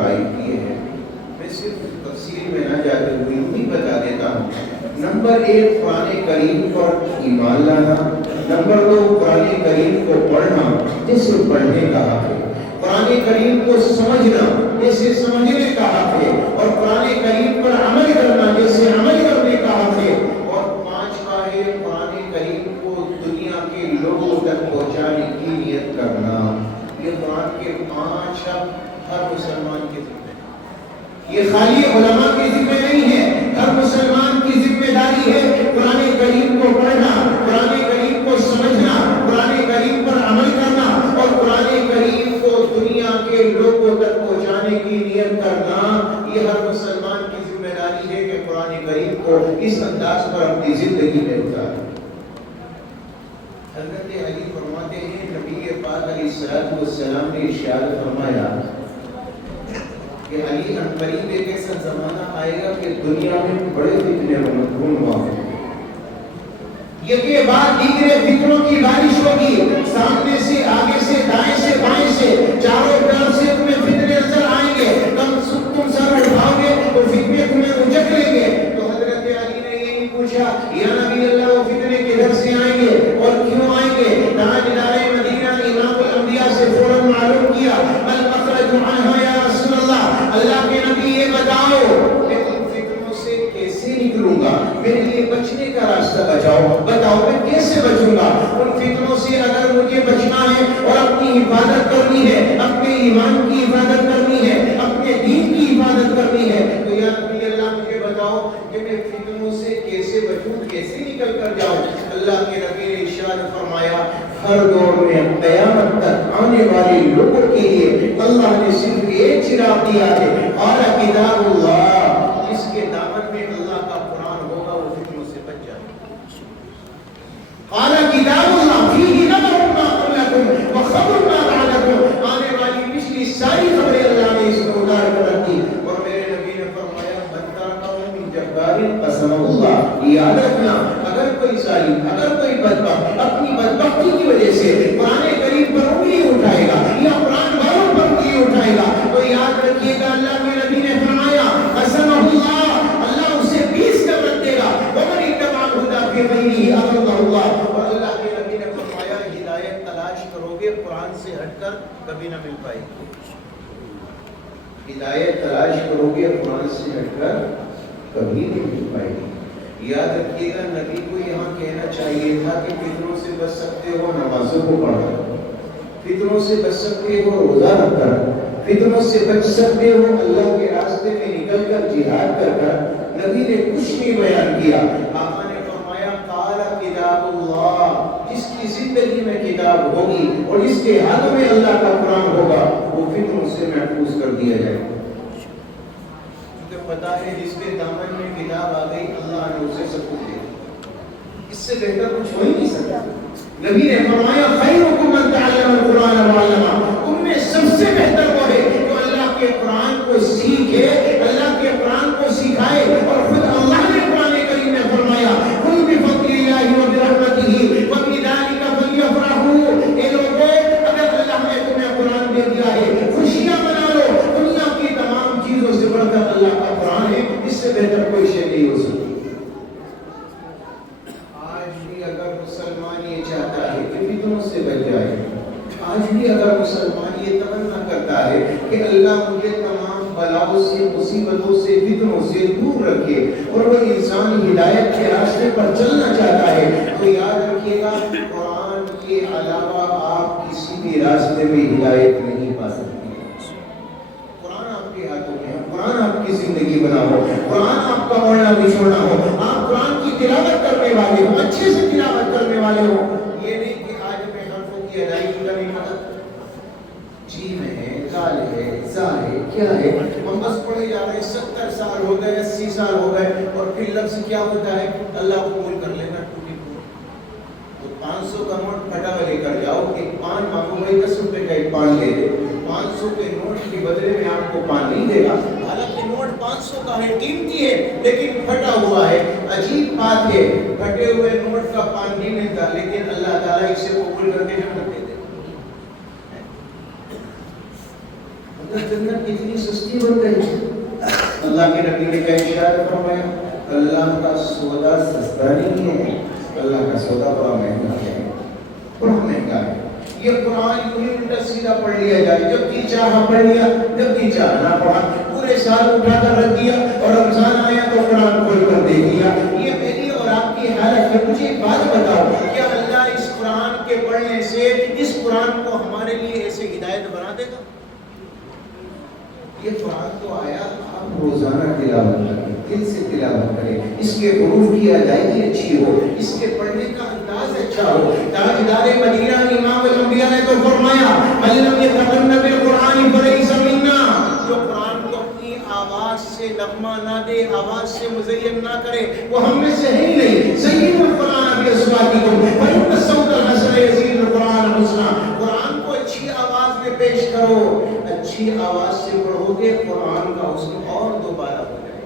فرائض کیے ہیں، میں صرف تفصیل میں نہ جاتے ہوئے یوں بتا دیتا ہوں۔ نمبر 1 قرآن کریم پر ایمان لانا، نمبر 2 قرآن کریم کو پڑھنا جسے پڑھنے کا حق ہے، قرآن کریم کو سمجھنا جسے سمجھنے کا حق ہے، اور قرآن کریم پر عمل کرنا جسے عمل کرنے کا حق ہے، اور 5واں ہے قرآن کریم کو دنیا کے لوگوں تک پہنچانے کی نیت کرنا۔ یہ قرآن کے 5 حق ہر مسلمان کے ذمہ ہے، یہ خالی علماء کے ذمہ نہیں ہے، ہر مسلمان کی ذمہ داری ہے قرآن کریم کو پڑھنا، قرآن کریم کو سمجھنا، قرآن کریم پر عمل کرنا، اور قرآن کریم کو دنیا کے لوگوں تک پہنچانے کی نیت کرنا۔ یہ ہر مسلمان کی ذمہ داری ہے کہ قرآن کریم کو اس انداز پر اپنی زندگی میں اتارے۔ حضرت علی فرماتے ہیں، نبی پاک علیہ السلام نے ارشاد فرمایا کہ علی ان قریب ایک ایسا زمانہ آئے گا کہ دنیا میں بڑے فتنے رونما ہوں، یہ کے بعد دیگر فتنوں کی بارش ہوگی، سامنے سے، آگے سے، دائیں سے، بائیں سے، چاروں طرف سے تمہیں فتنے نظر آئیں گے، تم سر اٹھاؤ گے تو فتنے تمہیں اچک لیں گے۔ تو حضرت علی نے یہ پوچھا، یا نبی اللہ وہ فتنے کدھر سے آئیں گے اور کیوں آئیں گے؟ تاجدار مدینہ امام الانبیاء سے فوراً معلوم کیا، المخرج عنہا یا رسول اللہ، اللہ کے نبی یہ بتاؤ میں ان فتنوں سے کیسے نکلوں گا، میرے لیے بچنے کا راستہ بتاؤ میں کیسے بچوں گا ان فتنوں سے؟ اگر مجھے بچنا ہے اور اپنی حفاظت کرنی ہے، اپنے ایمان کی حفاظت کرنی ہے، اپنے دین کی حفاظت کرنی ہے، تو یا نبی اللہ مجھے بتاؤ کہ میں فتنوں سے کیسے بچوں، کیسے نکل کر جاؤں؟ اللہ کے نبی نے ارشاد فرمایا، ہر دور میں قیامت تک آنے والے لوگوں کے لیے اللہ نے صرف ایک چراغ دیا ہے، اور کتاب اللہ، جس کے دامن میں اللہ کا قرآن ہوگا وہ فتنوں سے بچ جائے گا۔ قال کتاب اللہ فیہ نبأ ما قبلکم وخبر ما بعدکم، آنے والی پچھلی ساری خبریں اللہ نے اس میں اتار کر رکھ دی۔ اور میرے نبی نے فرمایا، من ترکہ من جبار قسمہ اللہ، یاد رکھنا اگر کوئی ظالم، اگر کوئی بدبخت اپنی بدبختی کی وجہ سے قرآن کریم پر انگلی اٹھائے گا یا قرآن والوں پر انگلی اٹھائے گا، تو یاد رکھیے گا اللہ کے نبی نے فرمایا، قسمہ اللہ، اللہ اسے 20 کا رد دے گا، ومن اتبع الہدی فی غیرہ اضلہ اللہ۔ اور اللہ کے نبی نے فرمایا، ہدایت تلاش کرو گے قرآن سے ہٹ کر کبھی نہ مل پائے گی، ہدایت تلاش کرو گے قرآن سے ہٹ کر کبھی نہیں مل پائے گی۔ یاد رکھیے گا نبی کو یہاں کہنا چاہیے تھا کہ فتنوں سے بچ سکتے ہو نمازوں کو پڑھ کر، فتنوں سے بچ سکتے ہو روزہ رکھ کر، فتنوں سے بچ سکتے ہو اللہ کے راستے میں نکل کر جہاد کر کر، نبی نے کچھ نہیں بیان کیا۔ آقا نے فرمایا، قال کتاب اللہ، جس کی زندگی میں کتاب ہوگی اور جس کے ہاتھ میں اللہ کا قرآن ہوگا وہ فتنوں سے محفوظ کر دیا جائے گا۔ پتا ہے جس کے دامن میں کتاب آ گئی اللہ نے اسے سب کچھ دے دیا، اس سے بہتر کچھ ہو ہی نہیں سکتا۔ نبی نے فرمایا، خیرکم من تعلم القرآن وعلمہ، تم میں سب سے بہتر وہ ہے جو اللہ کے قرآن کو سیکھے، اللہ کے قرآن کو سکھائے، اور خود اللہ نے قرآن کریم میں فرمایا، قل بفضل اللہ وبرحمتہ فبذلک فلیفرحوا، اے لوگوں اگر اللہ نے تمہیں قرآن دے دیا ہے خوشیاں منا لو، دنیا کی تمام چیزوں سے بڑھ کر اللہ کا قرآن ہے، اس سے بہتر کوئی شے نہیں ہو سکتی۔ آج بھی اگر مسلمان یہ چاہتا ہے کہ فتنوں سے بچ جائے، آج بھی اگر مسلمان یہ تمنا کرتا ہے کہ اللہ مجھے تمام بلاؤں سے، مصیبتوں سے، فتنوں سے دور رکھے، اور وہ انسان ہدایت کے راستے پر چلنا چاہتا ہے، تو یاد رکھیے گا قرآن کے علاوہ آپ کسی بھی راستے میں ہدایت نہیں پا سکتے۔ قرآن آپ کی زندگی بنا ہو، قرآن آپ کا اوڑھنا بچھوڑنا ہو، آپ قرآن کی تلاوت کرنے والے ہو، اچھے سے تلاوت کرنے والے ہو، یہ نہیں کہ آج میں حرفوں کی ادائیگی کا نہیں پتہ، جیم ہے، دال ہے، زا ہے، کیا ہے، ہم بس پڑھے جا رہے ہیں، 70 سال ہو گئے، 80 سال ہو گئے، اور پھر لفظ کیا ہوتا ہے، اللہ قبول کر لینا ٹوٹی پھوٹی۔ تو 500 کا نوٹ پھٹا ہوا لے کر جاؤ، ایک پان مانگو، بھائی 10 روپے کا ایک پان دے دے، 500 کے نوٹ کے بدلے میں آپ کو پان نہیں دے گا، حالانکہ نوٹ 500 کا ہے، قیمتی ہے، لیکن پھٹا ہوا ہے۔ عجیب بات ہے، پھٹے ہوئے نوٹ کا پان نہیں ملتا، لیکن اللہ تعالیٰ اسے قبول کر کے جنت دے دے۔ تو جنت کتنی سستی بن گئی. اللہ کے نبی نے کیا ارشاد فرمایا, اللہ کا سودا سستا نہیں ہے, اللہ کا سودا بڑا مہنگا ہے, بڑا مہنگا ہے. یہ قرآن یوں ہی الٹا سیدھا پڑھ لیا جائے, جب کی چاہا پڑھ لیا, جب کی چاہا نہ پڑھا, پورے سال اٹھا کر رکھ دیا اور رمضان آیا تو قرآن کھول کر دیکھ لیا. یہ میری اور آپ کی حالت ہے. مجھے ایک بات بتاؤ, کیا اللہ اس قرآن کے پڑھنے سے اس قرآن کو ہمارے لیے ایسے ہدایت بنا دے گا؟ یہ قرآن تو آیا, آپ روزانہ تلاوت کریں, دل سے تلاوت کریں, اس کے حروف کی ادائیگی اچھی ہو, اس کے پڑھنے کا انداز اچھا ہو. تاجدار مدینہ امام الانبیاء نے تو فرمایا, من لم یتغن بالقرآن فلیس منا, جو قرآن کو اپنی آواز سے نغمہ نہ دے, آواز سے مزین نہ کرے, وہ ہم میں سے ہے ہی نہیں. زینوا القرآن باصواتکم فإن الصوت الحسن یزید القرآن حسنا. قرآن کو اچھی آواز میں پیش کرو, اچھی آواز سے پڑھو گے, قرآن کا حسن اور دوبارہ ہو جائے,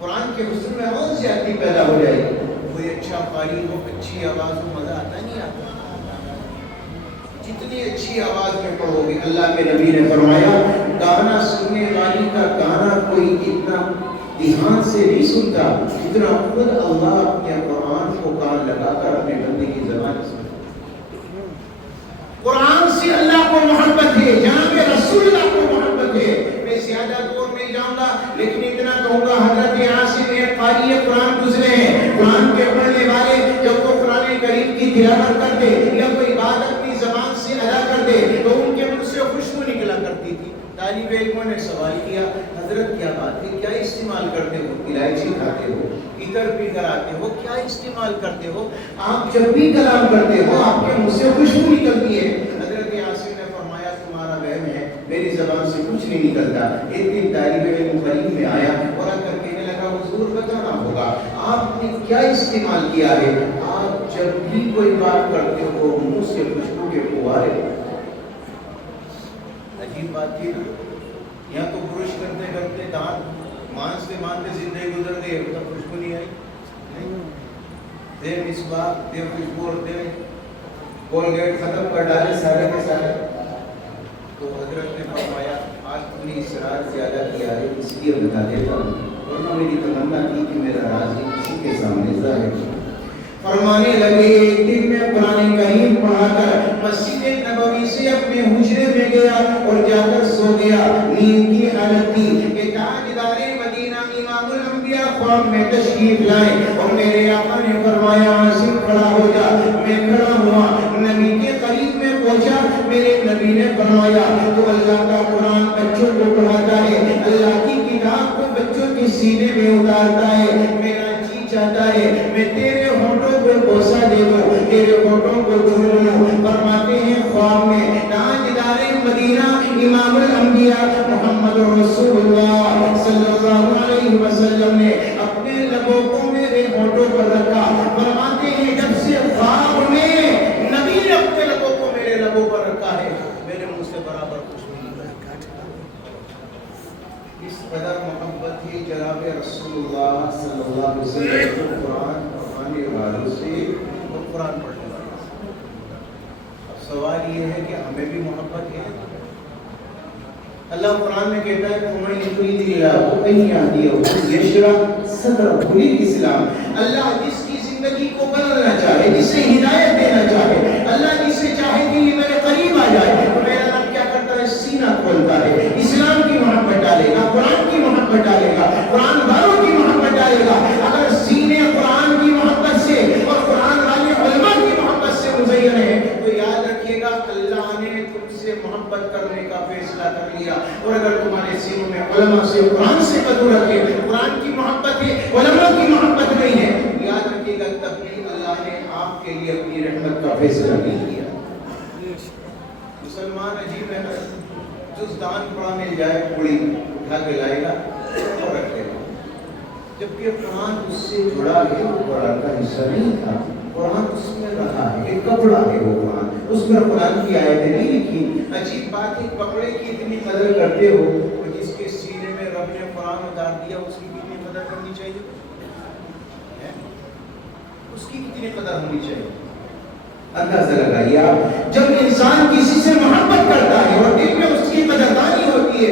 قرآن کے حسن میں اور زیادتی پیدا ہو جائے گی. کوئی اچھا قاری ہو, اچھی آواز ہو, مزہ آتا نہیں آتا. جتنی اچھی آواز میں پڑھو گے, اللہ کے نبی نے فرمایا, گانا سننے والی کا گانا کوئی اتنا دھیان سے نہیں سنتا جتنا خود اللہ اپنے قرآن کو کان لگا کر اپنے بندے کی زبان سنتا. قرآن سے اللہ کو محبت ہے, جناب رسول اللہ کو محبت ہے. میں زیادہ دور نہیں جاؤں گا, لیکن اتنا کہوں گا, حضرت عاصم ایک قاری قرآن گزرے ہیں. قرآن کے پڑھنے والے جب وہ قرآن کریم کی تلاوت کرتے یا کوئی بات اپنی زبان سے ادا کرتے تو ان کے منہ سے خوشبو نکلا کرتی تھی. طالب علموں نے سوال کیا, حضرت کیا بات ہے, کیا استعمال کرتے ہو؟ الائچی کھاتے ہو, عطر پی کر آتے ہو, کیا استعمال کرتے ہو؟ آپ جب بھی کلام کرتے ہو آپ کے منہ سے خوشبو نکلتی ہے. حضرت عاصم نے فرمایا, تمہارا وہم ہے, میری زبان سے کچھ نہیں نکلتا. ایک دن طالب علم قریب میں آیا اور آ کر کہنے لگا, حضور بتانا ہوگا آپ نے کیا استعمال کیا ہے, آپ جب بھی کوئی بات کرتے ہو منہ سے خوشبو کے فوارے. عجیب بات تھی نا, یہاں تو برش کرتے کرتے دانت مانستے مانتے زندگی گزر گئی, اب تک خوشبو نہیں آئی. دے مصباح, دے خوشبو, اور دے کولگیٹ ختم کر ڈالے سارے کے سارے. تو حضرت نے فرمایا, آج تم نے اصرار زیادہ کیا ہے, اس لیے بتا دیتا ہوں, ورنہ میری تمنا تھی کہ میرا راز کسی کے سامنے ظاہر ہو. فرمانے لگے, ایک دن میں قرآن کریم پڑھا کر مسجد نبوی سے اپنے حجرے میں گیا اور جا کر سو گیا. نیند کی حالت تھی کہ تاجدار مدینہ امام الانبیاء خواب میں تشریف لائے اور میرے آقا نے فرمایا, عاصم کھڑا ہو جا. میں کھڑا ہوا, نبی کے قریب میں پہنچا. میرے نبی نے فرمایا, تو اللہ کا قرآن بچوں کو پڑھاتا ہے, اللہ کی کتاب کو بچوں کے سینے میں اتارتا ہے. میرا جی چاہتا ہے میں تیرے ہونٹوں کو بوسہ دے دوں, تیرے ہونٹوں کو چوم لوں. فرماتے ہیں, خواب میں تاجدار مدینہ امام الانبیاء محمد رسول اللہ صلی اللہ علیہ وسلم نے اپنے لبوں کو میرے ہونٹوں پر رکھا. فرماتے ہیں, جب سے خواب میں نبی نے اپنے لبوں کو میرے لبوں پر رکھا ہے, میرے منہ سے برابر کچھ نہیں نکلا. اس قدر محبت ہے جناب رسول اللہ صلی اللہ علیہ وسلم کو قرآن پڑھانے والوں سے اور قرآن پڑھنے والوں سے. اب سوال یہ ہے کہ ہمیں بھی محبت ہے. اللہ قرآن میں کہتا ہے, تمہیں یرید اللہ ان یہدیہ یشرح صدرہ للاسلام. اللہ جس کی زندگی کو بدلنا چاہے, جسے ہدایت دینا چاہے, اللہ جسے چاہے کہ یہ میرے قریب آ جائے, تو میرا رب کیا کرتا ہے, سینہ کھولتا ہے, اسلام کی محبت ڈالے گا, قرآن کی محبت ڈالے گا, قرآن والوں کی محبت ڈالے گا. اگر سینے قرآن کی محبت سے اور قرآن والے علماء کی محبت سے مزین ہے تو یاد رکھیے گا, اللہ نے تم سے محبت کرنے کا فیصلہ کر لیا. اور اگر تمہارے سینوں میں علماء سے, قرآن سے قدرت ہے, قرآن کی محبت ہے, علماء کی محبت نہیں ہے, یاد رکھیے گا تب بھی اللہ نے آپ کے لیے اپنی رحمت کا فیصلہ نہیں کیا. مسلمان عجیب ہے, جزدان پڑا مل جائے پوڑی اٹھا کے لائے گا اور رکھ لے گا, جبکہ قرآن اس سے جڑا ہے, وہ قرآن کا حصہ نہیں تھا. قرآن اس میں رہا ہے, ایک کپڑا ہے وہ قرآن, اس پر قرآن کی آیتیں نہیں لکھی. عجیب بات ہے, کپڑے کی اتنی قدر کرتے ہو تو جس کے سینے میں رب نے قرآن اتار دیا اس کی کتنی قدر کرنی چاہیے, اس کی کتنی قدر ہونی چاہیے. اندازہ لگائیے آپ, جب انسان کسی سے محبت کرتا ہے اور دل میں اس کی قدردانی ہوتی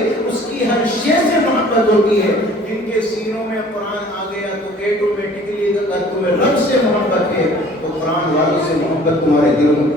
کے سینوں میں قرآن آ گیا تو ایٹومیٹکلی اگر تمہیں رب سے محبت ہے تو قرآن والوں سے محبت تمہارے دلوں میں.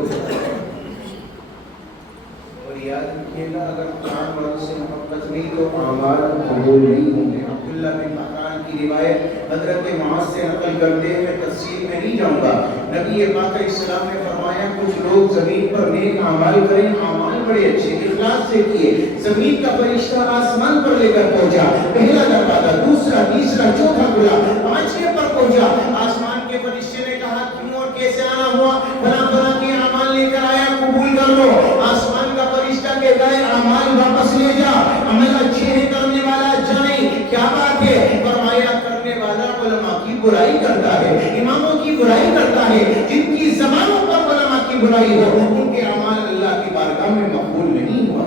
اور یاد رکھیے گا اگر قرآن والوں سے محبت نہیں تو اعمال قبول نہیں ہوں گے. عبداللہ بن مہران کی روایت حضرت معاذ سے نقل کرتے ہیں، میں تفصیل میں نہیں جاؤں گا. نبی پاک علیہ السلام نے فرمایا کچھ لوگ زمین پر نیک اعمال کریں، اعمال بڑے اچھے اخلاص سے کیے، زمین کا فرشتہ آسمان پر لے کر پہنچا، پہلا دروازہ دوسرا تیسرا چوتھا کھلا، پانچویں پر پہنچا. آسمان کے فرشتے نے کہا کیوں اور کیسے آنا ہوا؟ فلاں فلاں کے اعمال لے کر آیا، قبول کر لو. آسمان کا فرشتہ کہتا ہے اعمال واپس لے جا، عمل اچھے ہیں کرنے والا اچھا نہیں. کیا بات ہے؟ فرمایا کرنے والا علماء کی برائی کرتا ہے، اماموں کی برائی کرتا ہے، جن کی زبانوں پر علماء کی برائی ہو ان کے اعمال اللہ کی بارگاہ میں مقبول نہیں ہوا.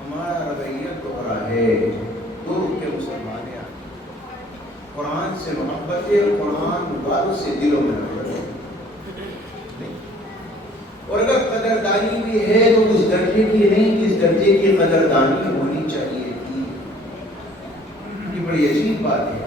ہمارا رویہ دوہرا ہے. دو کے مسلمان ہیں، قرآن سے محبت ہے اور قرآن والوں سے دلوں میں محبت ہے. اور اگر قدردانی بھی ہے تو اس درجے کی نہیں جس درجے کی قدردانی ہونی چاہیے تھی. یہ بڑی عجیب بات ہے.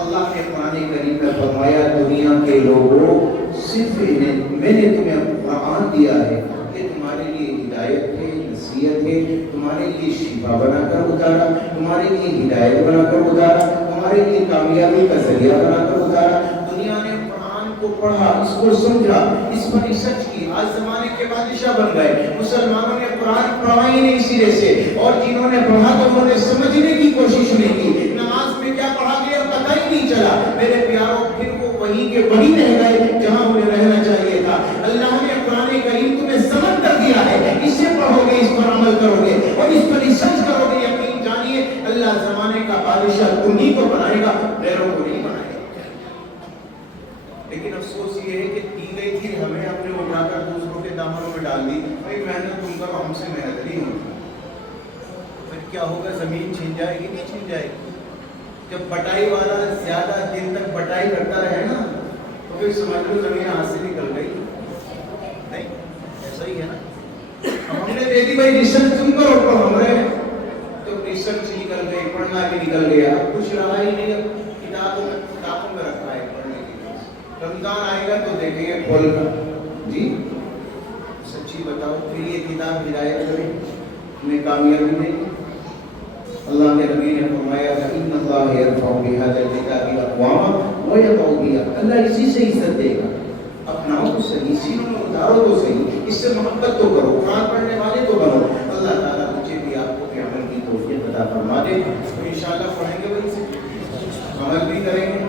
اللہ نے قرآن کریم میں فرمایا دنیا کے لوگوں صرف میں نے تمہیں قرآن دیا ہے، یہ تمہارے لیے ہدایت ہے، نصیحت ہے، تمہارے لیے شفا بنا کر اتارا، تمہارے لیے ہدایت بنا کر اتارا، تمہارے لیے کامیابی کا ذریعہ بنا کر اتارا. دنیا نے قرآن کو پڑھا، اس کو سمجھا، اس پر ریسرچ کی. آج زمانے کے بادشاہ بن گئے. مسلمانوں نے قرآن پڑھا ہی نہیں سرے سے، اور جنہوں نے پڑھا تو انہوں نے سمجھنے کی کوشش نہیں کی. نماز میں کیا پڑھا گیا پتہ ہی نہیں چلا. میرے پیاروں پھر وہ وہیں کے وہیں رہ گئے جہاں انہیں رہنا چاہیے تھا. اللہ نے قرآن کریم تمہیں سمجھ کر دیا ہے، اس سے پڑھو گے، اس پر عمل کرو گے اور اس پر ریسرچ کرو گے. یقین جانیے اللہ زمانے کا بادشاہ تمہیں کو بنائے گا، غیروں کو نہیں بنائے گا. لیکن افسوس یہ ہے کہ دی گئی تھی ہمیں اپنے اٹھا کر دوسروں کے دامنوں میں ڈال دی. بھائی محنت تم کرو، ہم سے محنت نہیں ہوگی. پھر کیا ہوگا؟ زمین چھن جائے گی نہیں چھن جائے گی؟ جب بٹائی والا زیادہ دن تک بٹائی کرتا رہے نا تو پھر سمجھ لو زمین ہاتھ سے نکل گئی. نہیں ایسا ہی ہے نا. ہم نے دے دی بھائی ریسرچ تم کرو تو ہم رہے تو ریسرچ نکل گئی، پڑھنا بھی نکل گیا، کچھ رہا ہی نہیں. کتابوں میں رکھا ہے پڑھنے کے لیے. رمضان آئے گا تو دیکھیں گے کھول کر. جی سچی بتاؤ پھر یہ کتاب ہدایت کرے ہمیں کامیابی دے گی. اللہ کے نبی نے فرمایا ان اللہ یرفع بهذا الكتاب اقواما ويضع به، اللہ اسی سے عزت دے گا. اپناؤ تو صحیح، سینوں میں اتارو تو صحیح، اس سے محبت تو کرو، قرآن پڑھنے والے تو بنو. اللہ تعالیٰ مجھے بھی آپ کو بھی عمل کی توفیق عطا فرما دے. تو انشاءاللہ پڑھیں گے وہیں سے، عمل بھی کریں گے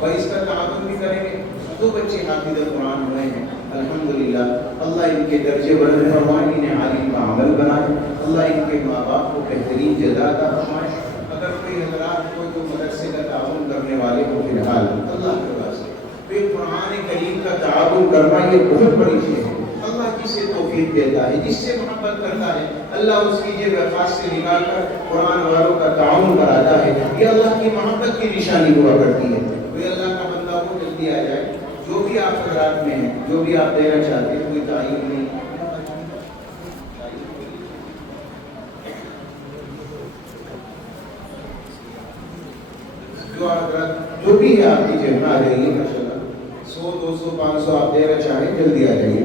اور اس کا تعاون بھی کریں گے. 2 بچے حافظ قرآن ہوئے ہیں الحمدللہ. اللہ ان کے درجے بلند فرمائے، انہیں عالم کا عمل بنائے. اللہ ان کے ماں باپ کو بہترین جزا عطا فرمائے. اگر کوئی حضرات کو جو مدرسے کا تعاون کرنے والے کو فی الحال اللہ کے واسطے پھر قرآن کریم کا تعاون کرنا یہ بہت بڑی چیز ہے. اللہ جسے توفیق دیتا ہے، جس سے محبت کرتا ہے، اللہ اس کی جیب وفاق سے نکال کر قرآن والوں کا تعاون کراتا ہے. یہ اللہ کی محبت کی نشانی ہوا کرتی ہے. کوئی اللہ کا بندہ ہو جلدی آ جائے. جو بھی آپ حضرات میں ہیں، جو بھی آپ دینا چاہتے ہیں، کوئی تعین نہیں. جو بھی ہے آپ کی جیب میں آ جائیے. ماشاء اللہ 100 200 500 آپ دینا چاہیں جلدی آ جائیے.